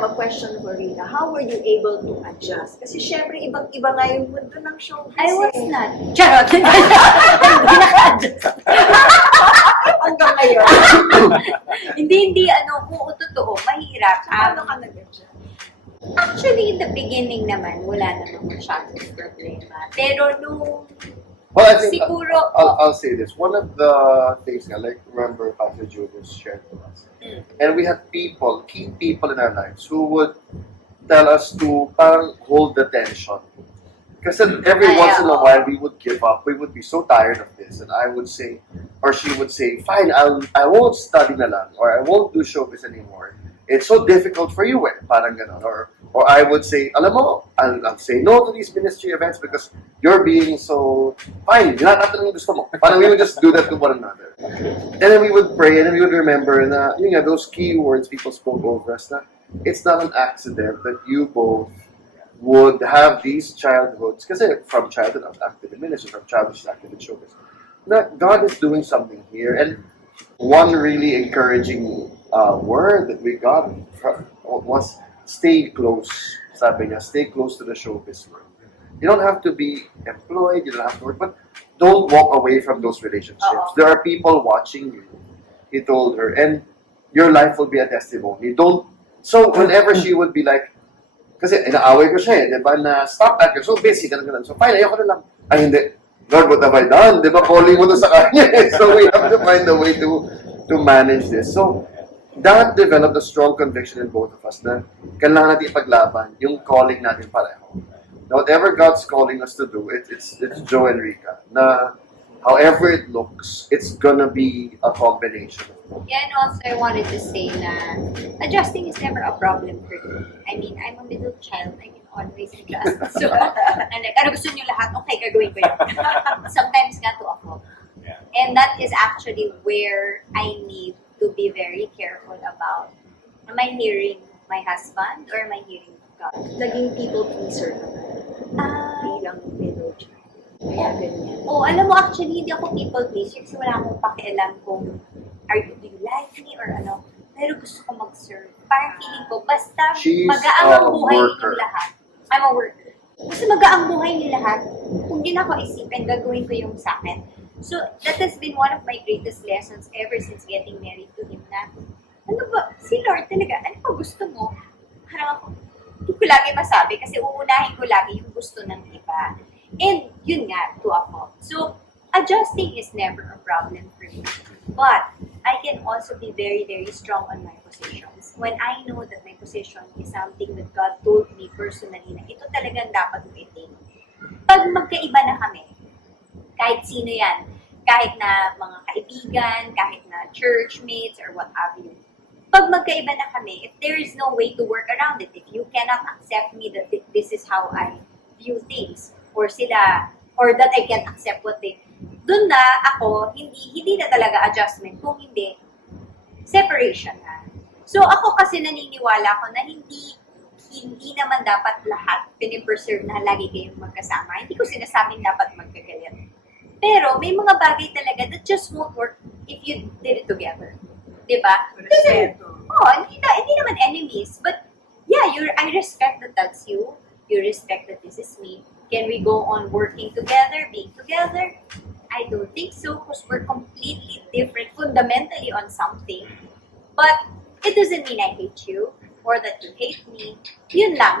have a question for Rita. How were you able to adjust? Kasi syempre, ibang-iba nga yung mundo ng showbiz. I was not. Charot! Hindi naka-adjust. Hanggang ngayon. Hindi, kung totoo, mahirap. Paano ka nag-adjust? Actually, in the beginning naman, wala namang masyadong problema. Pero nung Well, I think siguro, I'll say this. One of the things I like remember Pastor Julius shared with us, and we had people, key people in our lives, who would tell us to parang hold the tension. Because every once in a while we would give up. We would be so tired of this, and I would say, or she would say, "Fine, I won't study na lang, or I won't do showbiz anymore. It's so difficult for you, parang ganon." Or I would say, alam mo, I'll say no to these ministry events because you're being so fine. Lahat natin ang gusto mo. Parang we would just do that to one another. And then we would pray, and then we would remember na, yun nga, those key words people spoke over us na it's not an accident that you both would have these childhoods, kasi from childhood I was active in ministry, from childhood I was active in showbiz. Na God is doing something here, and one really encouraging word that we got was stay close. Sabi niya, stay close to the showbiz world. You don't have to be employed, you don't have to work, but don't walk away from those relationships. There are people watching you, he told her, and your life will be a testimony. So whenever she would be like, kasi inaaway ko siya di ba, na stop that, you're so busy, ganun. So fine, ayoko na lang. Ay hindi, Lord, what have I done? Di ba, calling mo to sa kanya. So we have to find a way to manage this. So that developed a strong conviction in both of us na kailangan natin ipaglaban yung calling natin pareho. Now, whatever God's calling us to do, it's Joe and Rika. Na however it looks, it's gonna be a combination of both. yeah, and also I wanted to say na adjusting is never a problem for me. I mean, I'm a middle child. I can always adjust. So, ano gusto niyo lahat? Okay, gagawin ko yun. Sometimes nga to ako. And that is actually where I need to be very careful about, am I hearing my husband or am I hearing God? Naging people pleaser ka bilang middle child. Kaya ganyan. Alam mo, actually, hindi ako people pleaser kasi wala akong pakialam kung do you like me or ano. Pero gusto ko mag-serve. Parang feeling ko, basta She's magaang a ang buhay worker. niyo lahat. I'm a worker. Basta magaang buhay niyo lahat. Kung di na ako isipin, gagawin ko yung sa akin. So, that has been one of my greatest lessons ever since getting married to him na, ano ba, si Lord talaga, ano ba gusto mo? Parang ako, hindi ko lagi masabi kasi uunahin ko lagi yung gusto ng iba. And yun nga, to a fault. So, adjusting is never a problem for me. But, I can also be very, very strong on my positions. When I know that my position is something that God told me personally na ito talagang dapat mo itin. Pag magkaiba na kami, kahit sino yan, kahit na mga kaibigan, kahit na churchmates, or what have you. Pag magkaiba na kami, if there is no way to work around it, if you cannot accept me that this is how I view things, or sila, or that I can't accept what they, dun na ako, hindi na talaga adjustment, kung hindi, separation na. So ako kasi naniniwala ko na hindi naman dapat lahat pinipreserve na lagi kayong magkasama. Hindi ko sinasabing dapat magkagalit. Pero may mga bagay talaga that just won't work if you did it together. Diba? Hindi naman enemies. But yeah, I respect that that's you. You respect that this is me. Can we go on working together, being together? I don't think so because we're completely different fundamentally on something. But it doesn't mean I hate you or that you hate me. Yun lang.